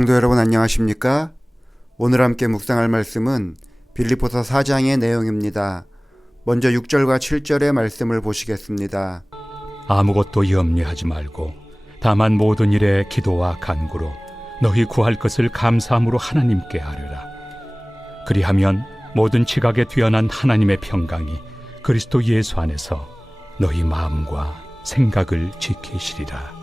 성도 여러분 안녕하십니까? 오늘 함께 묵상할 말씀은 빌립보서 4장의 내용입니다. 먼저 6절과 7절의 말씀을 보시겠습니다. 아무것도 염려하지 말고 다만 모든 일에 기도와 간구로 너희 구할 것을 감사함으로 하나님께 아뢰라. 그리하면 모든 지각에 뛰어난 하나님의 평강이 그리스도 예수 안에서 너희 마음과 생각을 지키시리라.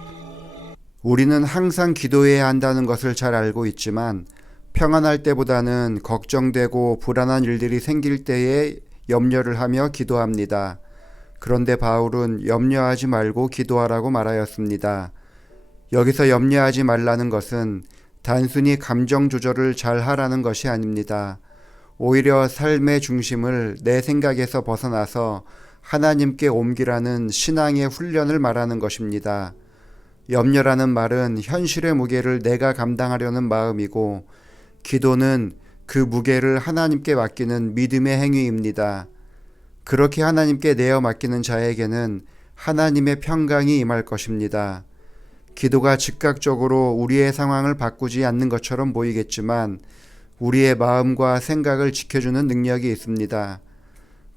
우리는 항상 기도해야 한다는 것을 잘 알고 있지만 평안할 때보다는 걱정되고 불안한 일들이 생길 때에 염려를 하며 기도합니다. 그런데 바울은 염려하지 말고 기도하라고 말하였습니다. 여기서 염려하지 말라는 것은 단순히 감정 조절을 잘 하라는 것이 아닙니다. 오히려 삶의 중심을 내 생각에서 벗어나서 하나님께 옮기라는 신앙의 훈련을 말하는 것입니다. 염려라는 말은 현실의 무게를 내가 감당하려는 마음이고, 기도는 그 무게를 하나님께 맡기는 믿음의 행위입니다. 그렇게 하나님께 내어 맡기는 자에게는 하나님의 평강이 임할 것입니다. 기도가 즉각적으로 우리의 상황을 바꾸지 않는 것처럼 보이겠지만 우리의 마음과 생각을 지켜주는 능력이 있습니다.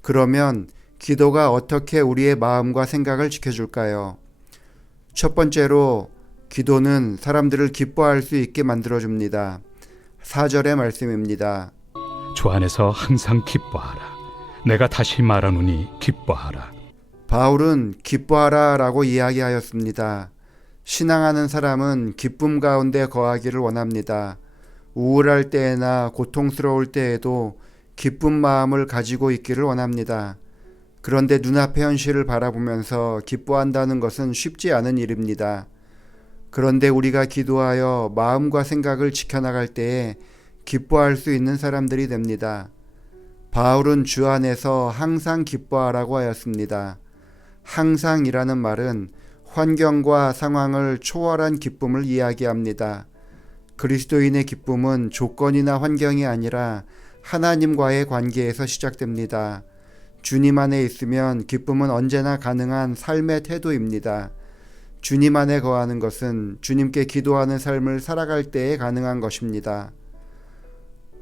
그러면 기도가 어떻게 우리의 마음과 생각을 지켜줄까요? 첫 번째로 기도는 사람들을 기뻐할 수 있게 만들어줍니다. 4절의 말씀입니다. 주 안에서 항상 기뻐하라. 내가 다시 말하노니 기뻐하라. 바울은 기뻐하라 라고 이야기하였습니다. 신앙하는 사람은 기쁨 가운데 거하기를 원합니다. 우울할 때나 고통스러울 때에도 기쁜 마음을 가지고 있기를 원합니다. 그런데 눈앞의 현실을 바라보면서 기뻐한다는 것은 쉽지 않은 일입니다. 그런데 우리가 기도하여 마음과 생각을 지켜나갈 때에 기뻐할 수 있는 사람들이 됩니다. 바울은 주 안에서 항상 기뻐하라고 하였습니다. 항상이라는 말은 환경과 상황을 초월한 기쁨을 이야기합니다. 그리스도인의 기쁨은 조건이나 환경이 아니라 하나님과의 관계에서 시작됩니다. 주님 안에 있으면 기쁨은 언제나 가능한 삶의 태도입니다. 주님 안에 거하는 것은 주님께 기도하는 삶을 살아갈 때에 가능한 것입니다.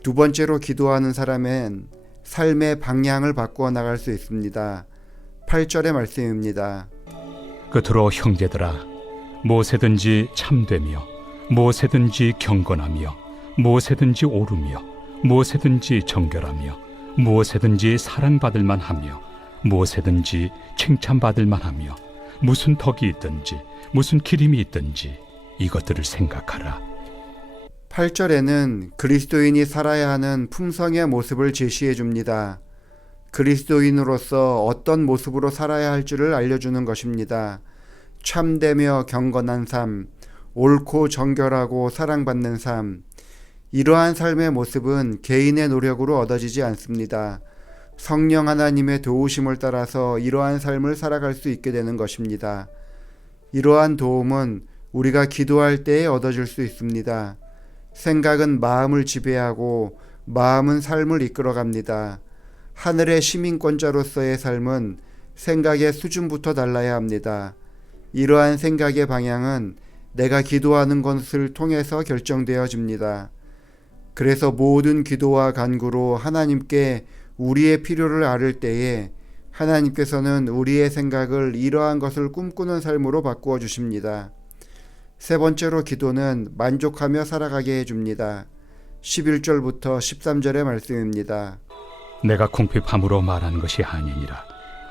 두 번째로 기도하는 사람은 삶의 방향을 바꾸어 나갈 수 있습니다. 8절의 말씀입니다. 끝으로 형제들아, 무엇에든지 참되며 무엇에든지 경건하며 무엇에든지 옳으며 무엇에든지 정결하며 무엇에든지 사랑받을 만하며 무엇에든지 칭찬받을 만하며 무슨 덕이 있든지 무슨 기림이 있든지 이것들을 생각하라. 8절에는 그리스도인이 살아야 하는 품성의 모습을 제시해 줍니다. 그리스도인으로서 어떤 모습으로 살아야 할 줄을 알려주는 것입니다. 참되며 경건한 삶, 옳고 정결하고 사랑받는 삶. 이러한 삶의 모습은 개인의 노력으로 얻어지지 않습니다. 성령 하나님의 도우심을 따라서 이러한 삶을 살아갈 수 있게 되는 것입니다. 이러한 도움은 우리가 기도할 때에 얻어질 수 있습니다. 생각은 마음을 지배하고 마음은 삶을 이끌어갑니다. 하늘의 시민권자로서의 삶은 생각의 수준부터 달라야 합니다. 이러한 생각의 방향은 내가 기도하는 것을 통해서 결정되어집니다. 그래서 모든 기도와 간구로 하나님께 우리의 필요를 아를 때에 하나님께서는 우리의 생각을 이러한 것을 꿈꾸는 삶으로 바꾸어 주십니다. 세 번째로 기도는 만족하며 살아가게 해줍니다. 11절부터 13절의 말씀입니다. 내가 궁핍함으로 말하는 것이 아니니라.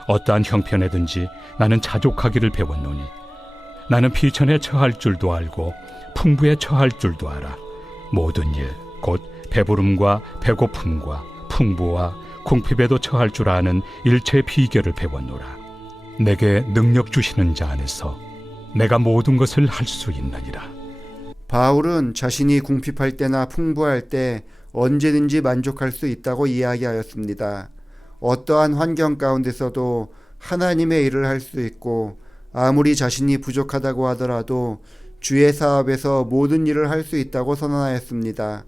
어떠한 형편에든지 나는 자족하기를 배웠노니 나는 비천에 처할 줄도 알고 풍부에 처할 줄도 알아. 모든 일 곧 배부름과 배고픔과 풍부와 궁핍에도 처할 줄 아는 일체의 비결을 배웠노라. 내게 능력 주시는 자 안에서 내가 모든 것을 할 수 있느니라. 바울은 자신이 궁핍할 때나 풍부할 때 언제든지 만족할 수 있다고 이야기하였습니다. 어떠한 환경 가운데서도 하나님의 일을 할 수 있고 아무리 자신이 부족하다고 하더라도 주의 사업에서 모든 일을 할 수 있다고 선언하였습니다.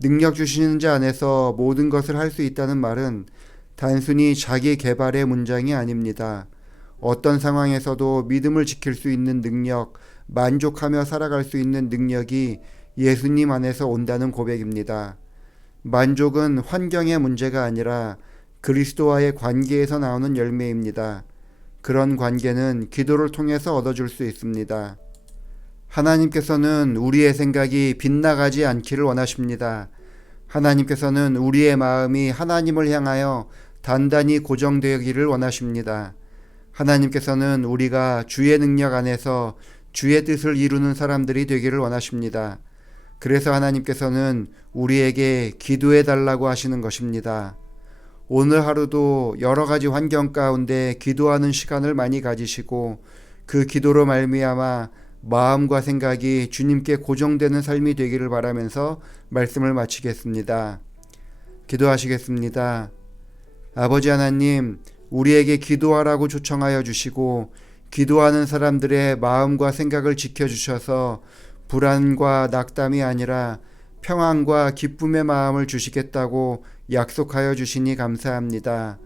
능력 주시는 자 안에서 모든 것을 할 수 있다는 말은 단순히 자기 개발의 문장이 아닙니다. 어떤 상황에서도 믿음을 지킬 수 있는 능력, 만족하며 살아갈 수 있는 능력이 예수님 안에서 온다는 고백입니다. 만족은 환경의 문제가 아니라 그리스도와의 관계에서 나오는 열매입니다. 그런 관계는 기도를 통해서 얻어줄 수 있습니다. 하나님께서는 우리의 생각이 빗나가지 않기를 원하십니다. 하나님께서는 우리의 마음이 하나님을 향하여 단단히 고정되기를 원하십니다. 하나님께서는 우리가 주의 능력 안에서 주의 뜻을 이루는 사람들이 되기를 원하십니다. 그래서 하나님께서는 우리에게 기도해 달라고 하시는 것입니다. 오늘 하루도 여러 가지 환경 가운데 기도하는 시간을 많이 가지시고 그 기도로 말미암아 마음과 생각이 주님께 고정되는 삶이 되기를 바라면서 말씀을 마치겠습니다. 기도하시겠습니다. 아버지 하나님, 우리에게 기도하라고 초청하여 주시고 기도하는 사람들의 마음과 생각을 지켜주셔서 불안과 낙담이 아니라 평안과 기쁨의 마음을 주시겠다고 약속하여 주시니 감사합니다.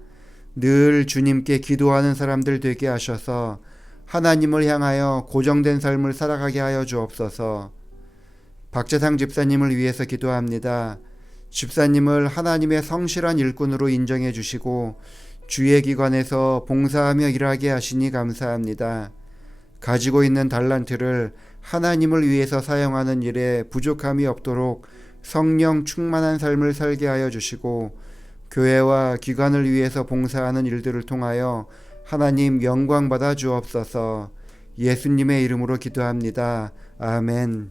늘 주님께 기도하는 사람들 되게 하셔서 하나님을 향하여 고정된 삶을 살아가게 하여 주옵소서. 박재상 집사님을 위해서 기도합니다. 집사님을 하나님의 성실한 일꾼으로 인정해 주시고 주의 기관에서 봉사하며 일하게 하시니 감사합니다. 가지고 있는 달란트를 하나님을 위해서 사용하는 일에 부족함이 없도록 성령 충만한 삶을 살게 하여 주시고 교회와 기관을 위해서 봉사하는 일들을 통하여 하나님 영광 받아 주옵소서. 예수님의 이름으로 기도합니다. 아멘.